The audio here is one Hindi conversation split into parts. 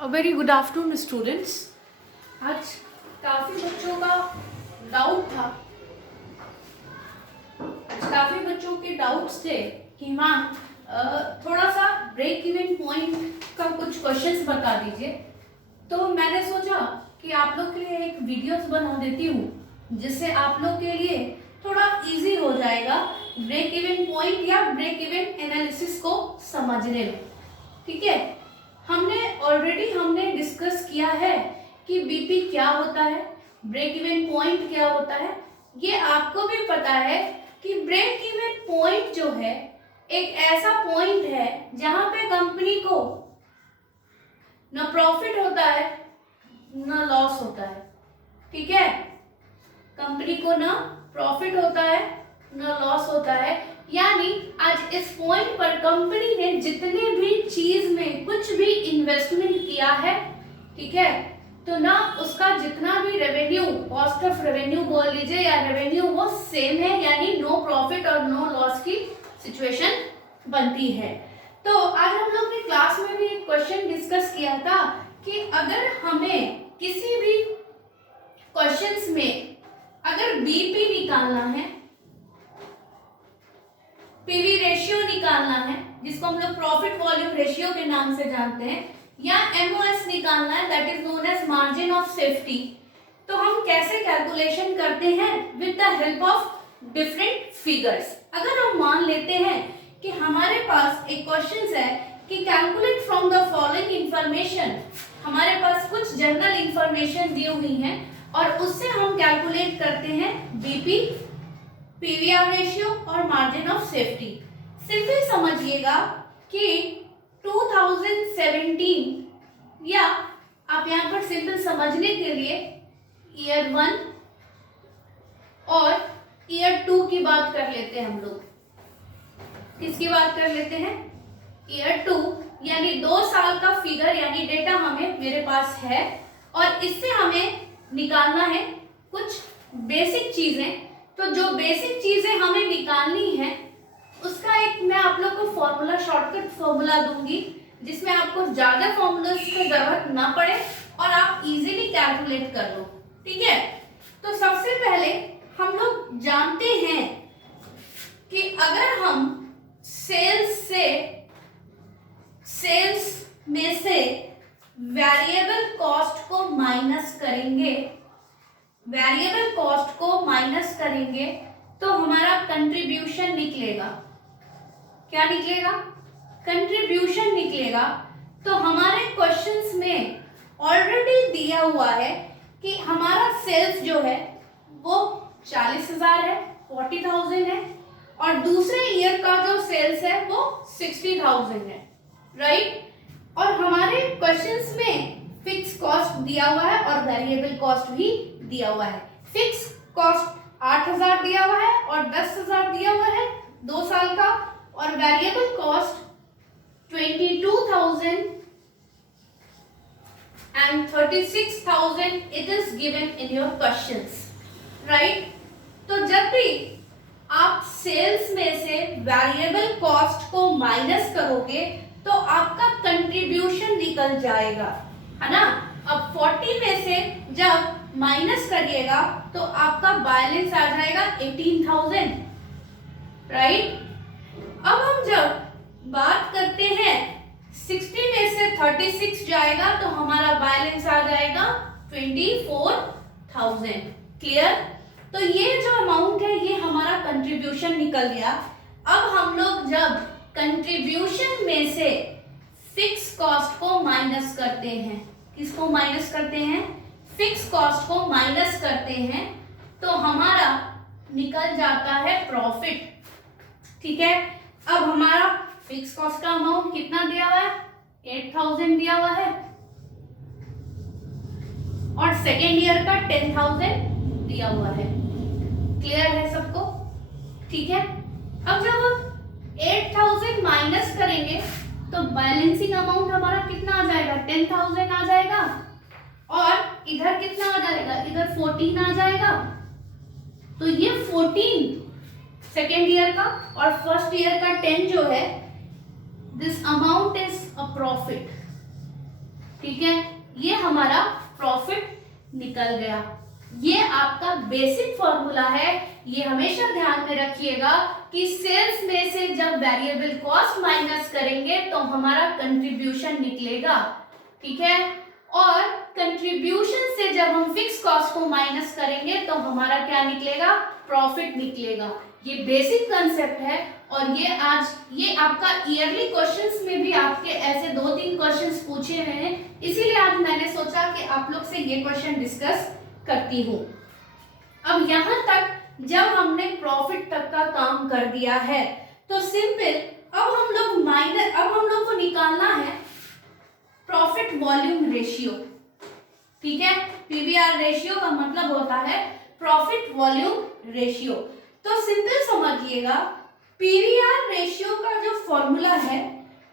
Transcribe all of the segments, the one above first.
Very good afternoon students. आज काफ़ी बच्चों का डाउट था। आज काफ़ी बच्चों के डाउट्स थे कि मैम थोड़ा सा ब्रेक इवन पॉइंट का कुछ क्वेश्चंस बता दीजिए। तो मैंने सोचा कि आप लोग के लिए एक वीडियोस बना देती हूँ जिससे आप लोग के लिए थोड़ा इजी हो जाएगा ब्रेक इवन पॉइंट या ब्रेक इवन एनालिसिस को समझने में। ठीक है, हमने डिस्कस किया है कि बीपी क्या होता है, ब्रेक इवन पॉइंट क्या होता है। ये आपको भी पता है कि ब्रेक इवन पॉइंट जो है एक ऐसा पॉइंट है जहां पे कंपनी को न प्रॉफिट होता है न लॉस होता है। ठीक है, कंपनी को न प्रॉफिट होता है न लॉस होता है। यानी आज इस पॉइंट पर कंपनी ने जितने भी चीज में कुछ भी इन्वेस्टमेंट किया है, ठीक है, तो ना उसका जितना भी रेवेन्यू, कॉस्ट ऑफ रेवेन्यू बोल लीजिए या रेवेन्यू, वो सेम है, यानी नो प्रॉफिट और नो लॉस की सिचुएशन बनती है। तो आज हम लोग ने क्लास में भी एक क्वेश्चन डिस्कस किया था कि अगर हमें किसी भी क्वेश्चंस में अगर बीपी निकालना है, पीवी रेशियो निकालना है जिसको हम लोग प्रॉफिट वॉल्यूम रेशियो के नाम से जानते हैं, या एमओएस निकालना है that is known as margin of safety, तो हम कैसे कैलकुलेशन करते हैं with the help of different figures. अगर हम मान लेते हैं कि हमारे पास एक क्वेश्चन है कि calculate from the following information, हमारे पास कुछ जनरल इंफॉर्मेशन दी हुई है और उससे हम कैलकुलेट करते हैं बीपी, पीवीआर रेशियो और मार्जिन ऑफ सेफ्टी। सिंपली समझिएगा कि 2017 या आप यहां पर सिंपल समझने के लिए ईयर 1 और ईयर 2 की बात कर लेते हैं हम लोग। किसकी बात कर लेते हैं? ईयर 2, यानी 2 साल का फिगर यानी डेटा हमें मेरे पास है और इससे हमें निकालना है कुछ बेसिक चीजें। तो जो बेसिक चीजें हमें निकालनी है उसका एक मैं आप लोग को फॉर्मूला, शॉर्टकट फॉर्मूला दूंगी जिसमें आपको ज्यादा फॉर्मूलास की जरूरत ना पड़े और आप इजीली कैलकुलेट कर लो। ठीक है, तो सबसे पहले हम लोग जानते हैं कि अगर हम सेल्स में से वेरिएबल कॉस्ट को माइनस करेंगे, वेरिएबल कॉस्ट को माइनस करेंगे तो हमारा कंट्रीब्यूशन निकलेगा। क्या निकलेगा? कंट्रीब्यूशन निकलेगा। तो हमारे क्वेश्चंस में ऑलरेडी दिया हुआ है कि हमारा सेल्स जो है वो 40,000 है, 40,000 है और दूसरे ईयर का जो सेल्स है वो 60,000 है, राइट। और हमारे क्वेश्चंस में फिक्स कॉस्ट दिया हुआ है और वेरिएबल कॉस्ट भी दिया हुआ है। फिक्स कॉस्ट 8,000 दिया हुआ है और 10,000 दिया हुआ है 2 साल का, और variable cost 22,000 and 36,000 it is given in your questions, right। तो जब भी आप सेल्स में से वेरिएबल कॉस्ट को माइनस करोगे तो आपका कंट्रीब्यूशन निकल जाएगा, है ना। अब 40 में से जब माइनस करिएगा तो आपका बैलेंस आ जाएगा 18,000, राइट। अब हम जब बात करते हैं 60 में से 36 जाएगा तो हमारा बैलेंस आ जाएगा 24,000। क्लियर? तो ये जो अमाउंट है ये हमारा कंट्रीब्यूशन निकल गया। अब हम लोग जब कंट्रीब्यूशन में से फिक्स कॉस्ट को माइनस करते हैं, किसको माइनस करते हैं? फिक्स कॉस्ट को माइनस करते हैं तो हमारा निकल जाता है प्रॉफिट। ठीक है, अब हमारा फिक्स कॉस्ट का अमाउंट कितना दिया हुआ है? 8,000 दिया हुआ है और सेकेंड ईयर का 10,000 दिया हुआ है। क्लियर है सबको? ठीक है, अब जब हम 8,000 माइनस करेंगे तो बैलेंसिंग अमाउंट हमारा कितना आ जाएगा? 10,000 आ जाएगा और इधर कितना आ जाएगा? इधर 14 आ जाएगा। तो ये 14 सेकेंड ईयर का और फर्स्ट ईयर का 10 जो है, this amount is a profit. ठीक है, ये हमारा प्रॉफिट निकल गया। ये आपका बेसिक फॉर्मूला है, ये हमेशा ध्यान में रखिएगा कि सेल्स में से जब वेरिएबल कॉस्ट माइनस करेंगे तो हमारा कंट्रीब्यूशन निकलेगा, ठीक है, और कंट्रीब्यूशन से जब हम फिक्स कॉस्ट को माइनस करेंगे तो हमारा क्या निकलेगा, प्रॉफिट निकलेगा। ये बेसिक कंसेप्ट है और ये आपका ईयरली क्वेश्चंस में भी आपके ऐसे 2-3 क्वेश्चंस पूछे हुए हैं, इसीलिए आज मैंने सोचा कि आप लोग से ये क्वेश्चन डिस्कस करती हूँ। अब यहाँ तक जब हमने प्रॉफिट तक का काम कर दिया है तो सिंपल अब हम लोग को निकालना है प्रॉफिट वॉल्यूम रेशियो, ठीक है। पीवीआर रेशियो का मतलब होता है प्रॉफिट वॉल्यूम रेशियो। तो सिंपल समझिएगा, पीवीआर रेशियो का जो फॉर्मूला है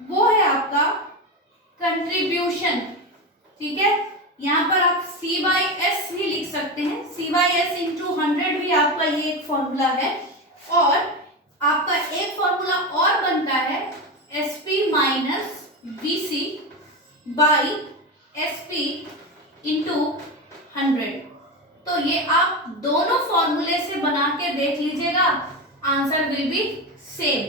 वो है आपका कंट्रीब्यूशन, ठीक है। यहाँ पर आप C/S भी लिख सकते हैं, C/S × 100 भी आपका ये एक फॉर्मूला है। और आपका एक फॉर्मूला और बनता है SP - BC by SP × 100। तो ये आप दोनों फॉर्मूले से बना के देख लीजिएगा, आंसर विल बी सेम।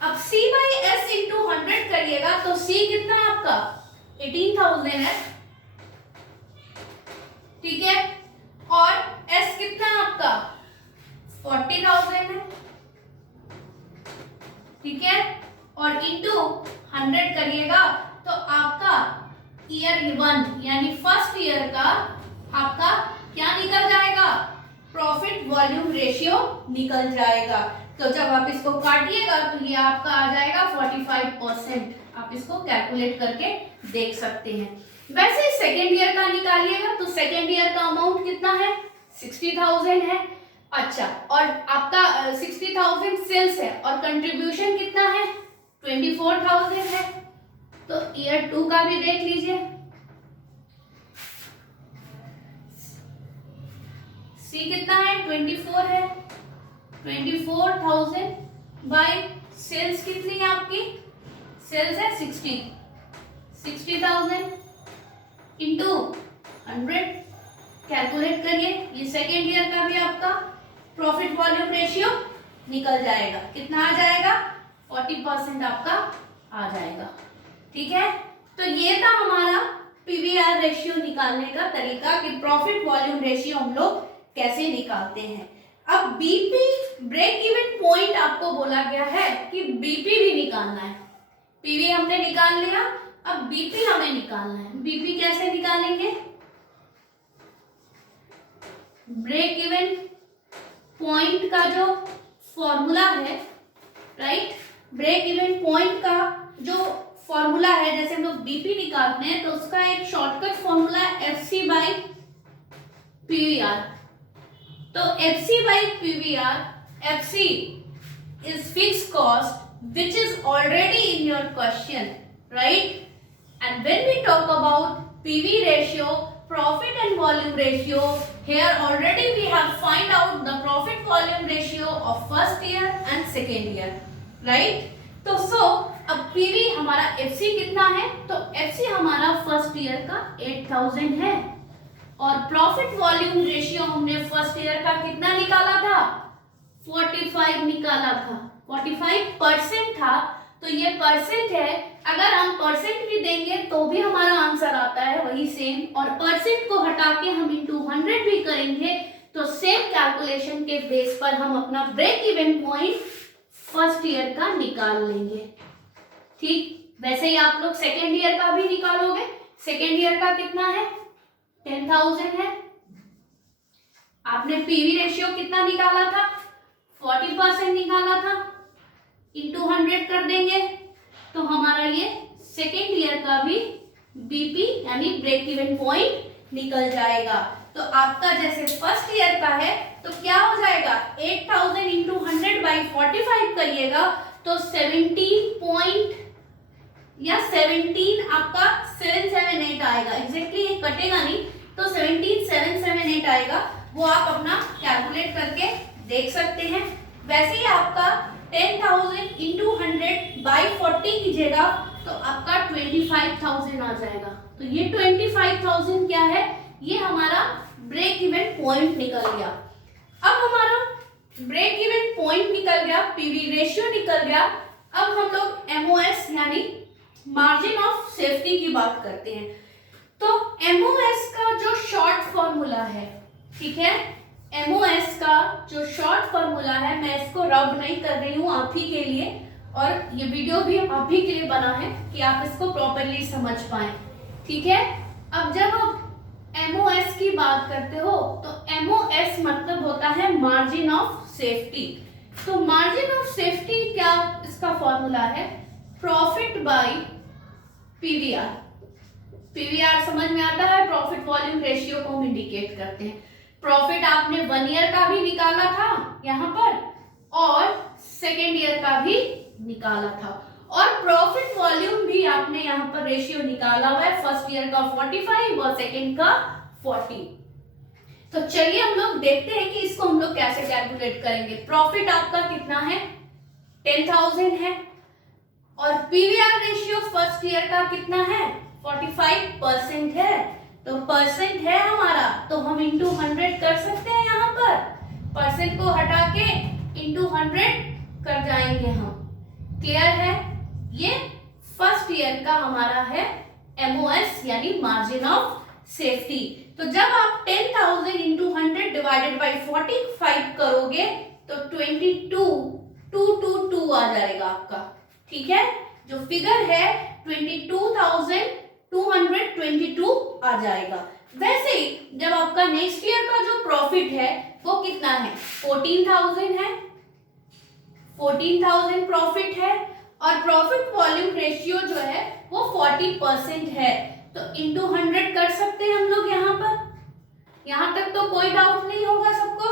अब C/S × 100 करिएगा तो C कितना है आपका 18,000 है, ठीक है, और S कितना है आपका 40,000 है, ठीक है, और इंटू 100 करिएगा तो आपका ईयर 1 यानी फर्स्ट ईयर का आपका क्या निकल जाएगा, प्रॉफिट वॉल्यूम रेशियो निकल जाएगा। तो जब आप इसको काटिएगा तो ये आपका आ जाएगा 45%। आप इसको कैलकुलेट करके देख सकते हैं। वैसे सेकेंड ईयर का निकालिएगा तो सेकेंड ईयर का अमाउंट कितना है 60,000 है। अच्छा, और आपका 60,000 सेल्स है और कंट्रीब्यूशन कितना है 24,000 है। तो ईयर 2 का भी देख लीजिए, सी कितना है 24 है, 24,000 बाय सेल्स कितनी है आपकी, सेल्स है 60,000 इंटू 100 कैलकुलेट करिए। ये सेकेंड ईयर का भी आपका प्रॉफिट वॉल्यूम रेशियो निकल जाएगा। कितना आ जाएगा 40% आपका आ जाएगा, ठीक है। तो ये था हमारा पीवीआर रेशियो निकालने का तरीका कि प्रॉफिट वॉल्यूम रेशियो हम लोग कैसे निकालते हैं। अब बीपी ब्रेक इवन पॉइंट आपको बोला गया है कि बीपी भी निकालना है। पीवी हमने निकाल लिया, अब बीपी हमें निकालना है। बीपी कैसे निकालेंगे, ब्रेक इवन पॉइंट का जो फॉर्मूला है, राइट, ब्रेक इवन पॉइंट का जो फॉर्मूला है, जैसे हम लोग बीपी निकालते हैं तो उसका एक शॉर्टकट फॉर्मूला है FC/PVR। तो FC/PVR, FC is fixed cost which is already in your question, right? And when we talk about PV ratio, profit and volume ratio, here already we have find out the profit volume ratio of first year and second year, right? तो अब PV हमारा FC कितना है, तो FC हमारा फर्स्ट ईयर का 8,000 है और प्रॉफिट वॉल्यूम रेशियो हमने फर्स्ट ईयर का कितना निकाला था 45 निकाला था, 45% था। तो ये परसेंट है, अगर हम परसेंट भी देंगे तो भी हमारा आंसर आता है वही सेम, और परसेंट को हटा के हम इंटू 100 भी करेंगे तो सेम कैलकुलेशन के बेस पर हम अपना break even point first year का निकाल लेंगे, ठीक। वैसे ही आप लोग सेकेंड ईयर का भी निकालोगे। सेकेंड ईयर का कितना है 10,000 है। आपने पीवी रेशियो कितना निकाला था 40% निकाला था, इंटू 100 कर देंगे तो हमारा ये सेकेंड ईयर का भी बीपी यानी ब्रेक इवन पॉइंट निकल जाएगा। तो आपका जैसे फर्स्ट ईयर का है तो क्या हो जाएगा 8,000 इंटू 100 बाई 45 करिएगा तो 17 आपका 778 आएगा। एग्जैक्टली ये कटेगा नहीं तो 17,778 आएगा। वो आप अपना कैलकुलेट करके देख सकते हैं। वैसे ही आपका 10,000 इंटू 100 बाई 40 कीजिएगा तो आपका 25,000 आ जाएगा। तो ये 25,000 क्या है, ये हमारा ब्रेक इवन पॉइंट निकल गया। अब हमारा ब्रेक इवन पॉइंट निकल गया, पीवी रेशियो निकल गया। अब हम लोग एमओएस यानी मार्जिन ऑफ सेफ्टी की बात करते हैं। तो एमओएस का जो शॉर्ट फॉर्मूला है, ठीक है, एमओएस का जो शॉर्ट फॉर्मूला है, मैं इसको रब नहीं कर रही हूं आप ही के लिए, और ये वीडियो भी आप ही के लिए बना है कि आप इसको प्रॉपरली समझ पाए, ठीक है। अब जब आप एमओएस की बात करते हो तो एमओएस मतलब होता है मार्जिन ऑफ सेफ्टी। तो मार्जिन ऑफ सेफ्टी क्या, इसका फॉर्मूला है प्रॉफिट बाय पीवीआर। पीवीआर समझ में आता है, प्रॉफिट वॉल्यूम रेशियो को हम इंडिकेट करते हैं। प्रॉफिट आपने 1 ईयर का भी निकाला था यहाँ पर और सेकेंड ईयर का भी निकाला था, और प्रॉफिट वॉल्यूम भी आपने यहाँ पर रेशियो निकाला हुआ है, फर्स्ट ईयर का 45 और सेकेंड का 40। तो चलिए हम लोग देखते हैं कि इसको हम लोग कैसे कैलकुलेट करेंगे। प्रॉफिट आपका कितना है, 10,000 है, और पीवीआर रेशियो फर्स्ट ईयर का कितना है, 45% है। तो परसेंट है हमारा, तो हम इंटू 100 कर सकते हैं, यहाँ पर परसेंट को हटा के इंटू 100 कर जाएंगे हम। क्लियर है, ये फर्स्ट ईयर का हमारा है एमओएस यानी मार्जिन ऑफ सेफ्टी। तो जब आप 10,000 इंटू 100 डिवाइडेड बाई 45 करोगे तो 22,222 आ जाएगा आपका, ठीक है। जो फिगर है 22,222 आ जाएगा। वैसे ही जब आपका नेक्स्ट ईयर का जो प्रॉफिट है वो कितना है, 14,000 है, 14,000 प्रॉफिट है, और प्रॉफिट वॉल्यूम रेशियो जो है वो 40% है। तो इंटू 100 कर सकते हैं हम लोग यहाँ पर। यहाँ तक तो कोई डाउट नहीं होगा सबको।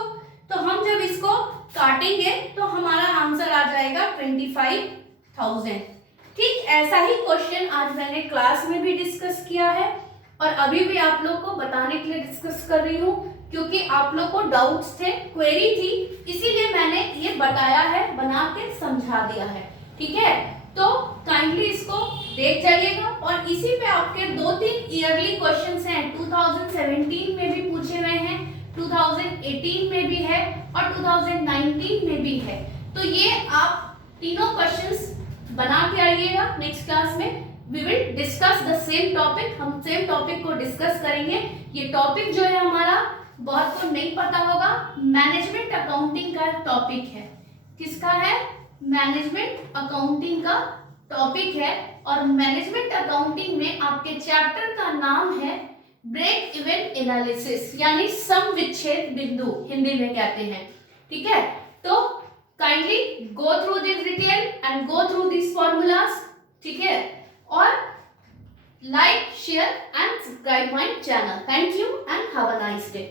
तो हम जब इसको काटेंगे तो हमारा आंसर आ जाएगा 25,000। ठीक ऐसा ही क्वेश्चन आज मैंने क्लास में भी डिस्कस किया है और अभी भी आप लोग को बताने के लिए डिस्कस कर रही हूँ, क्योंकि आप लोग को डाउट्स थे, क्वेरी थी, इसीलिए मैंने ये बताया है, बना के समझा दिया है, ठीक है। तो काइंडली इसको देख जाइएगा, और इसी पे आपके 2-3 ईयरली क्वेश्चंस हैं, 2017 में भी पूछे हुए हैं, 2018 में भी है और 2019 में भी है। तो ये आप तीनों क्वेश्चंस बना के आइएगा। नेक्स्ट क्लास में we will discuss the same topic, हम सेम टॉपिक को डिस्कस करेंगे। ये टॉपिक जो है हमारा बहुत को नहीं पता होगा, मैनेजमेंट अकाउंटिंग का टॉपिक है। किसका है, मैनेजमेंट अकाउंटिंग का टॉपिक है। और मैनेजमेंट अकाउंटिंग में आपके चैप्टर का नाम है ब्रेक इवन एनालिसिस, यानी सम विच्छेद बिंदु हिंदी में कहते हैं, ठीक है। तो kindly go through this detail and go through this formulas, ठीक है। और like, share and subscribe my channel. Thank you and have a nice day.